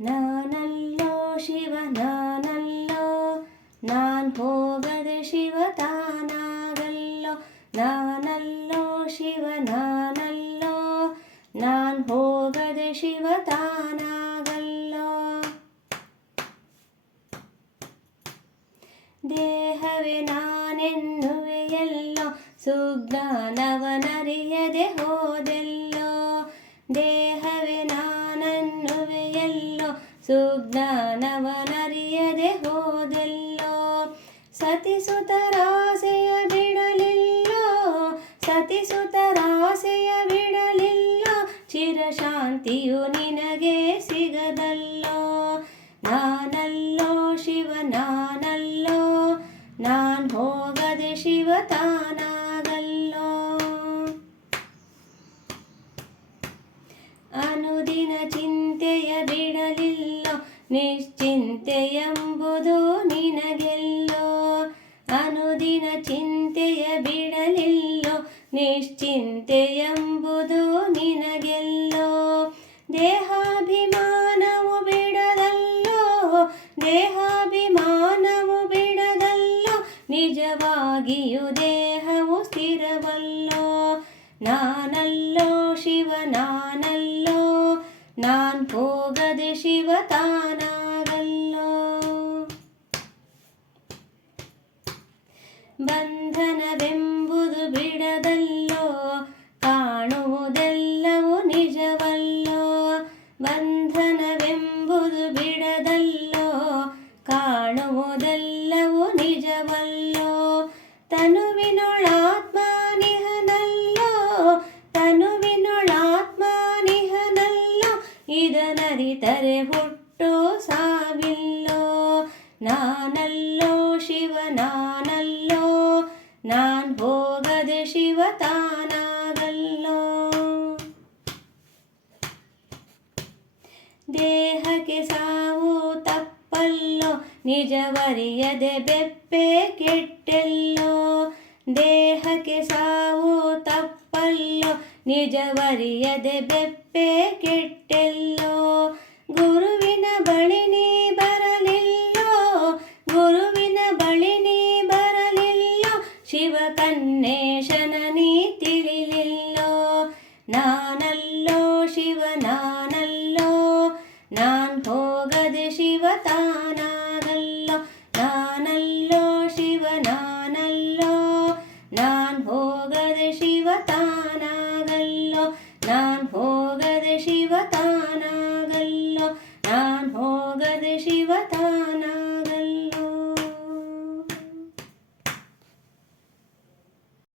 ನಾನಲ್ಲೋ ಶಿವ ನಾನಲ್ಲೋ, ನಾನ್ ಹೋಗದೆ ಶಿವ ತಾನಾಗಲ್ಲೋ. ನಾನಲ್ಲೋ ಶಿವ ನಾನಲ್ಲೋ, ನಾನ್ ಹೋಗದೆ ಶಿವ ತಾನಾಗಲ್ಲೋ. ದೇಹವೇ ನಾನೆನ್ನುವೆಯಲ್ಲೋ, ಸುಜ್ಞಾನವನರಿಯದೆ ಹೋದೆಲ್ಲೋ. ದೇಹವೇ ನಾನೆನ್ನುವೆಯಲ್ಲೋ, ಸುಜ್ಞಾನವನರಿಯದೆ ಹೋದೆಲ್ಲೋ. ಸತಿಸುತರಾಸೆಯ ಬಿಡಲಿಲ್ಲೋ, ಸತಿಸುತರಾಸೆಯ ಬಿಡಲಿಲ್ಲೋ, ಚಿರಶಾಂತಿಯು ನಿನಗೆ ಸಿಗದಲ್ಲೋ. ನಾನಲ್ಲೋ ಶಿವ ನಾನಲ್ಲೋ, ನಾನ್ ಹೋಗದೆ ಶಿವ ತಾನಾಗಲ್ಲೋ. ಅನುದಿನ ಚಿಂತೆಯ ಬಿಡಲಿಲ್ಲೋ, ನಿಶ್ಚಿಂತೆಯೆಂಬುದು ನಿನಗೆಲ್ಲೋ. ಅನುದಿನ ಚಿಂತೆಯ ಬಿಡಲಿಲ್ಲೋ, ನಿಶ್ಚಿಂತೆಯೆಂಬುದು ನಿನಗೆಲ್ಲೋ. ದೇಹಾಭಿಮಾನವು ಬಿಡದಲ್ಲೋ, ದೇಹಾಭಿಮಾನವು ಬಿಡದಲ್ಲೋ, ನಿಜವಾಗಿಯೂ ದೇಹವು ಸ್ಥಿರವಲ್ಲೋ. ನಾನಲ್ಲೋ ಶಿವ ನಾನಲ್ಲೋ, ನಾನ್ ಹೋಗದೆ ಶಿವ ತಾನಾಗಲ್ಲೋ. ಬಂಧನವೆಂಬುದು ಬಿಡದಲ್ಲೋ, ಕಾಣುವುದೆಲ್ಲವೂ ನಿಜವಲ್ಲೋ. ಬಂಧನವೆಂಬುದು ಬಿಡದಲ್ಲೋ, ಕಾಣುವುದೆಲ್ಲವೂ ನಿಜವಲ್ಲೋ. ತನುವಿನೊಳಾತ್ಮ ನಿಹನಲ್ಲೋ, ತನುವಿನೊಳಾತ್ಮ ನಿಹನಲ್ಲೋ, ಇದನರಿತರೆ ಹುಟ್ಟು ಸಾವಿಲ್ಲೋ. ನಾನಲ್ಲೋ ಶಿವ ನಾನಲ್ಲೋ, ನಾನ್ ಹೋಗದೆ ಶಿವ ತಾನಾಗಲ್ಲೋ. ದೇಹಕ್ಕೆ ಸಾವು ತಪ್ಪಲ್ಲೋ, ನಿಜವರಿಯದೆ ಬೆಪ್ಪೆ ಕೆಟ್ಟೆಲ್ಲೋ. ದೇಹಕ್ಕೆ ಸಾವು ತಪ್ಪಲ್ಲೋ, ನಿಜವರಿಯದೆ ಬೆಪ್ಪೆ ಕೆಟ್ಟೆಲ್ಲೋ. ಗುರುವಿನ ಬಳಿ ನೀ ಬರಲಿಲ್ಲೋ, ಗುರುವಿನ ಬಳಿ ನೀ ಬರಲಿಲ್ಲೋ, ಶಿವ ಕನ್ನೇಶನ ನೀ ತಿಳಿಲಿಲ್ಲೋ. ನಾನಲ್ಲೋ ಶಿವ ನಾನಲ್ಲೋ, ನಾನ್ ಹೋಗದೆ ಶಿವ ತಾನಾಗಲ್ಲೋ. ನಾನಲ್ಲೋ ಶಿವ ನಾನಲ್ಲೋ, ನಾನ್ ಹೋಗದೆ ಶಿವ ತಾನಾಗಲ್ಲೋ. ನಾನ್ ಹೋಗದೆ ಶಿವ ತಾನಾಗಲ್ಲೋ, ನಾನ್ ಹೋಗದೆ ಶಿವ ತಾನಾಗಲ್ಲೋ.